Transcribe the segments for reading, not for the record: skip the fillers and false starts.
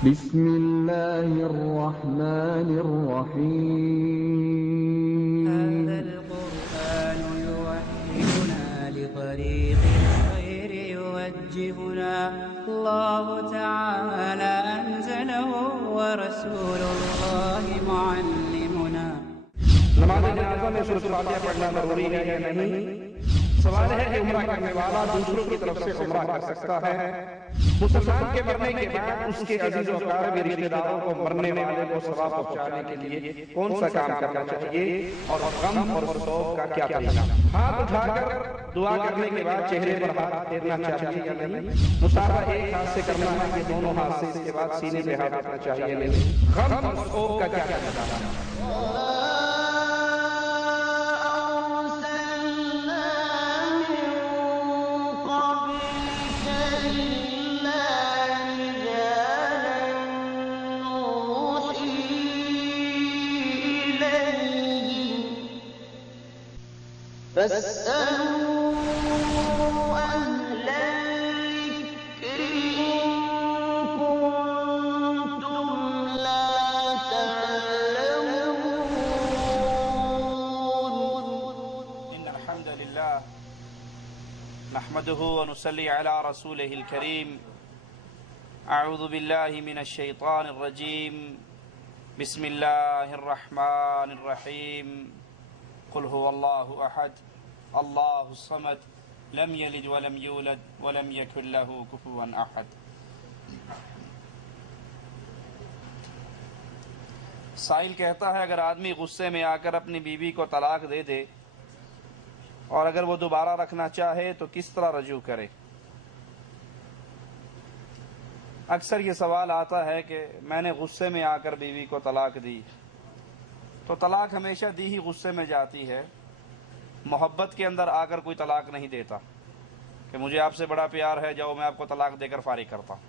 بسم الله الرحمن الرحيم. هذا القرآن يوحدنا لطريق الخير يوجهنا، الله تعالى أنزله ورسول الله معلمنا. نماز جنازہ میں سورۃ الفاتحہ پڑھنا ضروری ہے یا نہیں؟ سوال ہے کہ عمرہ کرنے والا دوسروں کی طرف سے عمرہ کر سکتا ہے؟ مسلمان کے مرنے کے بعد اس کے عزیز و اقارب رشتہ داروں کو مرنے والے کو ثواب پہنچانے کے لیے کون سا کام کرنا چاہیے اور غم اور سوگ کا کیا طریقہ؟ ہاتھ اٹھا کر دعا کرنے کے بعد چہرے پر ہاتھ پھیرنا چاہیے یا نہیں؟ مصافحہ ایک ہاتھ سے کرنا ہے کہ دونوں ہاتھ سے؟ اس کے بعد سینے پہ ہاتھ رکھنا چاہیے یا نہیں؟ غم اور سوگ کا کیا طریقہ ہے؟ فاسألوا أهل الذكر إن كنتم لا تعلمون. إن الحمد لله نحمده ونصلي على رسوله الكريم. أعوذ بالله من الشيطان الرجيم. بسم الله الرحمن الرحيم. قل هو الله أحد الله الصمد لم يلد ولم يولد ولم يكن له كفوا أحد. سائل کہتا ہے اگر آدمی غصے میں آ کر اپنی بیوی کو طلاق دے دے اور اگر وہ دوبارہ رکھنا چاہے تو کس طرح رجوع کرے؟ اکثر یہ سوال آتا ہے کہ میں نے غصے میں آ کر بیوی کو طلاق دی، تو طلاق ہمیشہ دی ہی غصے میں جاتی ہے، محبت کے اندر آ کر کوئی طلاق نہیں دیتا کہ مجھے آپ سے بڑا پیار ہے جاؤ میں آپ کو طلاق دے کر فارغ کرتا ہوں۔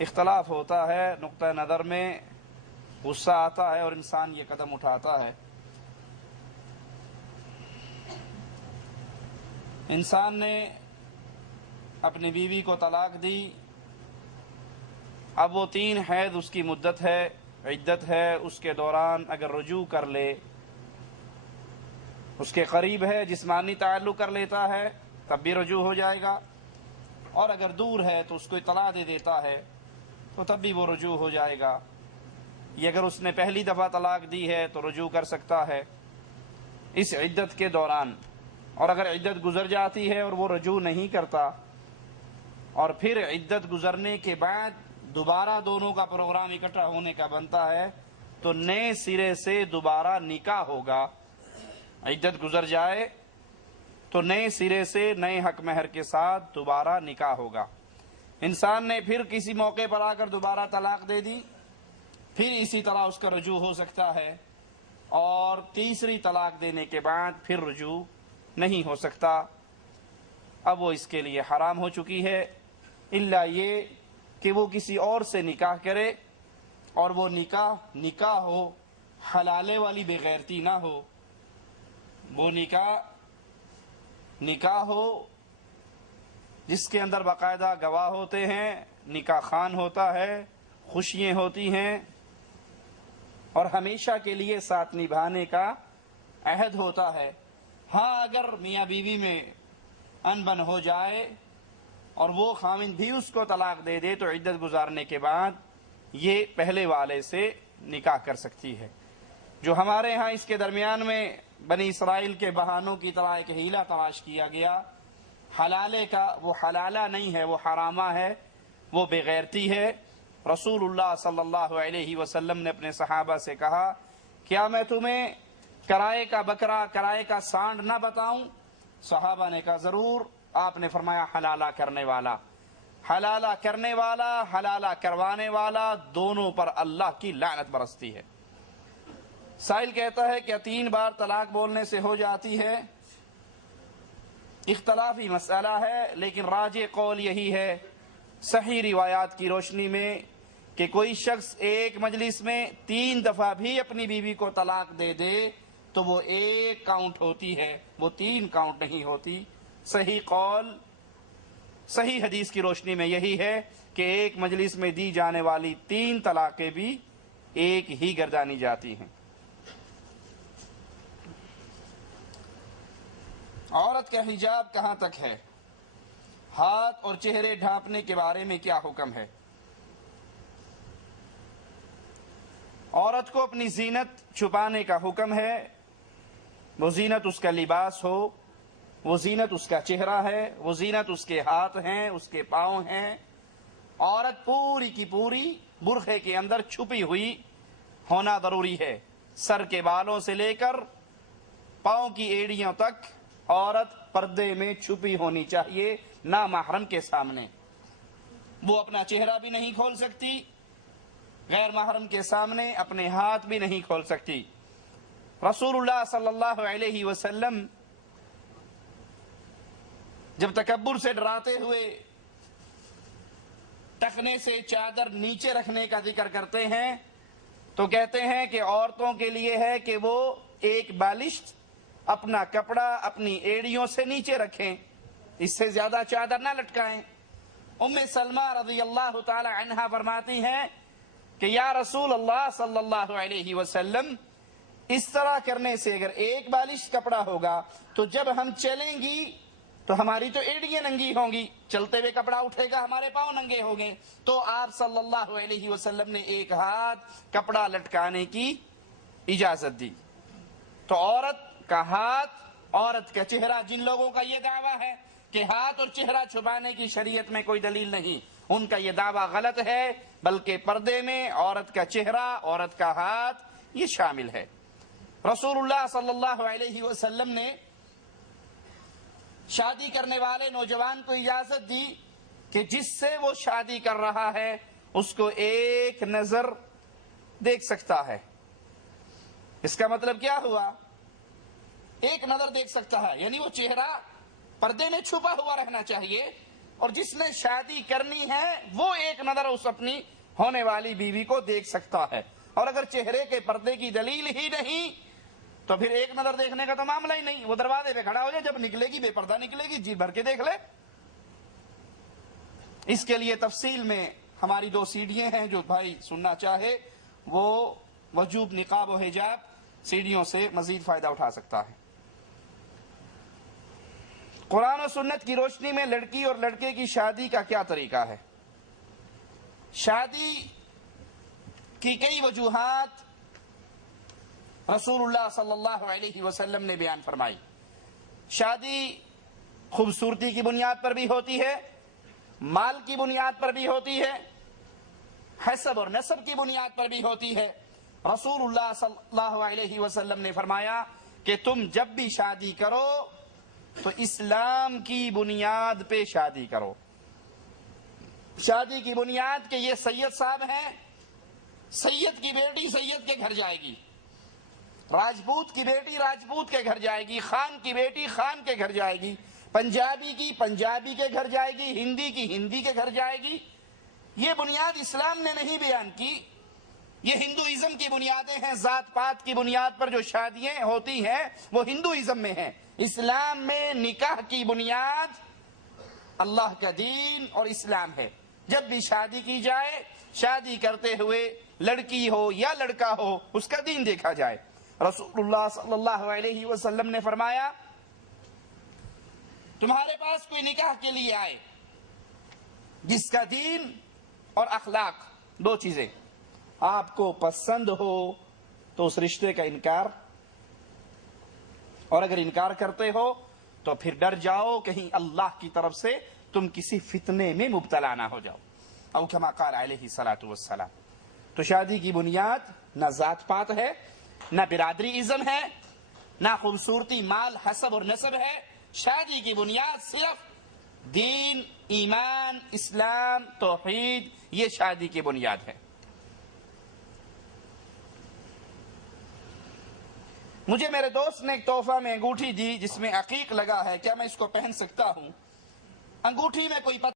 اختلاف ہوتا ہے، نقطہ نظر میں غصہ آتا ہے اور انسان یہ قدم اٹھاتا ہے۔ انسان نے اپنی بیوی کو طلاق دی، اب وہ 3 حیض اس کی مدت ہے، عدت ہے، اس کے دوران اگر رجوع کر لے، اس کے قریب ہے جسمانی تعلق کر لیتا ہے تب بھی رجوع ہو جائے گا، اور اگر دور ہے تو اس کو اطلاع دے دیتا ہے تو تب بھی وہ رجوع ہو جائے گا۔ یہ اگر اس نے پہلی دفعہ طلاق دی ہے تو رجوع کر سکتا ہے اس عدت کے دوران، اور اگر عدت گزر جاتی ہے اور وہ رجوع نہیں کرتا اور پھر عدت گزرنے کے بعد دوبارہ دونوں کا پروگرام اکٹھا ہونے کا بنتا ہے تو نئے سرے سے دوبارہ نکاح ہوگا۔ عدت گزر جائے تو نئے سرے سے نئے حق مہر کے ساتھ دوبارہ نکاح ہوگا۔ انسان نے پھر کسی موقع پر آ کر دوبارہ طلاق دے دی، پھر اسی طرح اس کا رجوع ہو سکتا ہے، اور تیسری طلاق دینے کے بعد پھر رجوع نہیں ہو سکتا، اب وہ اس کے لیے حرام ہو چکی ہے، الا یہ کہ وہ کسی اور سے نکاح کرے اور وہ نکاح ہو، حلالے والی بغیرتی نہ ہو، وہ نکاح ہو جس کے اندر باقاعدہ گواہ ہوتے ہیں، نکاح خوان ہوتا ہے، خوشیاں ہوتی ہیں اور ہمیشہ کے لیے ساتھ نبھانے کا عہد ہوتا ہے۔ ہاں اگر میاں بیوی میں انبن ہو جائے اور وہ خامند بھی اس کو طلاق دے دے تو عدت گزارنے کے بعد یہ پہلے والے سے نکاح کر سکتی ہے۔ جو ہمارے ہاں اس کے درمیان میں بنی اسرائیل کے بہانوں کی طرح ایک ہیلا تلاش کیا گیا، حلالے کا، وہ حلالہ نہیں ہے، وہ حرامہ ہے، وہ بغیرتی ہے۔ رسول اللہ صلی اللہ علیہ وسلم نے اپنے صحابہ سے کہا کیا میں تمہیں کرائے کا بکرا، کرائے کا سانڈ نہ بتاؤں؟ صحابہ نے کہا ضرور۔ آپ نے فرمایا حلالہ کرنے والا، حلالہ کرنے والا، حلالہ کروانے والا، دونوں پر اللہ کی لعنت برستی ہے۔ سائل کہتا ہے کیا 3 بار طلاق بولنے سے ہو جاتی ہے؟ اختلافی مسئلہ ہے، لیکن راجح قول یہی ہے صحیح روایات کی روشنی میں کہ کوئی شخص ایک مجلس میں 3 دفعہ بھی اپنی بیوی کو طلاق دے دے تو وہ 1 کاؤنٹ ہوتی ہے، وہ 3 کاؤنٹ نہیں ہوتی۔ صحیح قول صحیح حدیث کی روشنی میں یہی ہے کہ ایک مجلس میں دی جانے والی 3 طلاقیں بھی ایک ہی گردانی جاتی ہیں۔ عورت کا حجاب کہاں تک ہے؟ ہاتھ اور چہرے ڈھانپنے کے بارے میں کیا حکم ہے؟ عورت کو اپنی زینت چھپانے کا حکم ہے۔ وہ زینت اس کا لباس ہو، وہ زینت اس کا چہرہ ہے، وہ زینت اس کے ہاتھ ہیں، اس کے پاؤں ہیں۔ عورت پوری کی پوری برقعے کے اندر چھپی ہوئی ہونا ضروری ہے۔ سر کے بالوں سے لے کر پاؤں کی ایڑیوں تک عورت پردے میں چھپی ہونی چاہیے، نامحرم کے سامنے۔ وہ اپنا چہرہ بھی نہیں کھول سکتی، غیر محرم کے سامنے اپنے ہاتھ بھی نہیں کھول سکتی۔ رسول اللہ صلی اللہ علیہ وسلم جب تکبر سے ڈراتے ہوئے ٹخنے سے چادر نیچے رکھنے کا ذکر کرتے ہیں تو کہتے ہیں کہ عورتوں کے لیے ہے کہ وہ ایک بالشت اپنا کپڑا اپنی ایڑیوں سے نیچے رکھیں، اس سے زیادہ چادر نہ لٹکائیں۔ ام سلمہ رضی اللہ تعالی عنہا فرماتی ہیں کہ یا رسول اللہ صلی اللہ علیہ وسلم، اس طرح کرنے سے اگر ایک بالش کپڑا ہوگا تو جب ہم چلیں گی تو ہماری تو ایڑیاں ننگی ہوں گی، چلتے ہوئے کپڑا اٹھے گا ہمارے پاؤں ننگے ہوں گے۔ تو آپ صلی اللہ علیہ وسلم نے ایک ہاتھ کپڑا لٹکانے کی اجازت دی۔ تو عورت کا ہاتھ، عورت کا چہرہ، جن لوگوں کا یہ دعویٰ ہے کہ ہاتھ اور چہرہ چھپانے کی شریعت میں کوئی دلیل نہیں، ان کا یہ دعویٰ غلط ہے، بلکہ پردے میں عورت کا چہرہ، عورت کا ہاتھ یہ شامل ہے۔ رسول اللہ صلی اللہ علیہ وسلم نے شادی کرنے والے نوجوان کو اجازت دی کہ جس سے وہ شادی کر رہا ہے اس کو ایک نظر دیکھ سکتا ہے۔ اس کا مطلب کیا ہوا؟ ایک نظر دیکھ سکتا ہے، یعنی وہ چہرہ پردے میں چھپا ہوا رہنا چاہیے، اور جس نے شادی کرنی ہے وہ ایک نظر اس اپنی ہونے والی بیوی کو دیکھ سکتا ہے۔ اور اگر چہرے کے پردے کی دلیل ہی نہیں تو پھر ایک نظر دیکھنے کا تو معاملہ ہی نہیں، وہ دروازے پہ کھڑا ہو جائے، جب نکلے گی بے پردہ نکلے گی، جی بھر کے دیکھ لے۔ اس کے لیے تفصیل میں ہماری 2 سیڑھیاں ہیں، جو بھائی سننا چاہے وہ وجوب نقاب و حجاب سیڑھیوں سے مزید فائدہ اٹھا سکتا ہے۔ قرآن و سنت کی روشنی میں لڑکی اور لڑکے کی شادی کا کیا طریقہ ہے؟ شادی کی کئی وجوہات رسول اللہ صلی اللہ علیہ وسلم نے بیان فرمائی۔ شادی خوبصورتی کی بنیاد پر بھی ہوتی ہے، مال کی بنیاد پر بھی ہوتی ہے، حسب اور نسب کی بنیاد پر بھی ہوتی ہے۔ رسول اللہ صلی اللہ علیہ وسلم نے فرمایا کہ تم جب بھی شادی کرو تو اسلام کی بنیاد پہ شادی کرو۔ شادی کی بنیاد کہ یہ سید صاحب ہیں، سید کی بیٹی سید کے گھر جائے گی، راجپوت کی بیٹی راجپوت کے گھر جائے گی، خان کی بیٹی خان کے گھر جائے گی، پنجابی کی پنجابی کے گھر جائے گی، ہندی کی ہندی کے گھر جائے گی۔ یہ بنیاد اسلام نے نہیں بیان کی، یہ ہندوازم کی بنیادیں ہیں۔ ذات پات کی بنیاد پر جو شادیاں ہوتی ہیں وہ ہندوازم میں ہیں۔ اسلام میں نکاح کی بنیاد اللہ کا دین اور اسلام ہے۔ جب بھی شادی کی جائے، شادی کرتے ہوئے لڑکی ہو یا لڑکا ہو اس کا دین دیکھا جائے۔ رسول اللہ صلی اللہ علیہ وسلم نے فرمایا تمہارے پاس کوئی نکاح کے لیے آئے جس کا دین اور اخلاق 2 چیزیں آپ کو پسند ہو تو اس رشتے کا انکار، اور اگر انکار کرتے ہو تو پھر ڈر جاؤ کہیں اللہ کی طرف سے تم کسی فتنے میں مبتلا نہ ہو جاؤ، او کما قال علیہ الصلوۃ والسلام۔ تو شادی کی بنیاد نہ ذات پات ہے، نہ برادری ازم ہے، نہ خوبصورتی، مال، حسب اور نسب ہے۔ شادی کی بنیاد صرف دین، ایمان، اسلام، توحید، یہ شادی کی بنیاد ہے۔ مجھے میرے دوست نے ایک تحفہ میں انگوٹھی دی جس میں عقیق لگا ہے، کیا میں اس کو پہن سکتا ہوں؟ انگوٹھی میں کوئی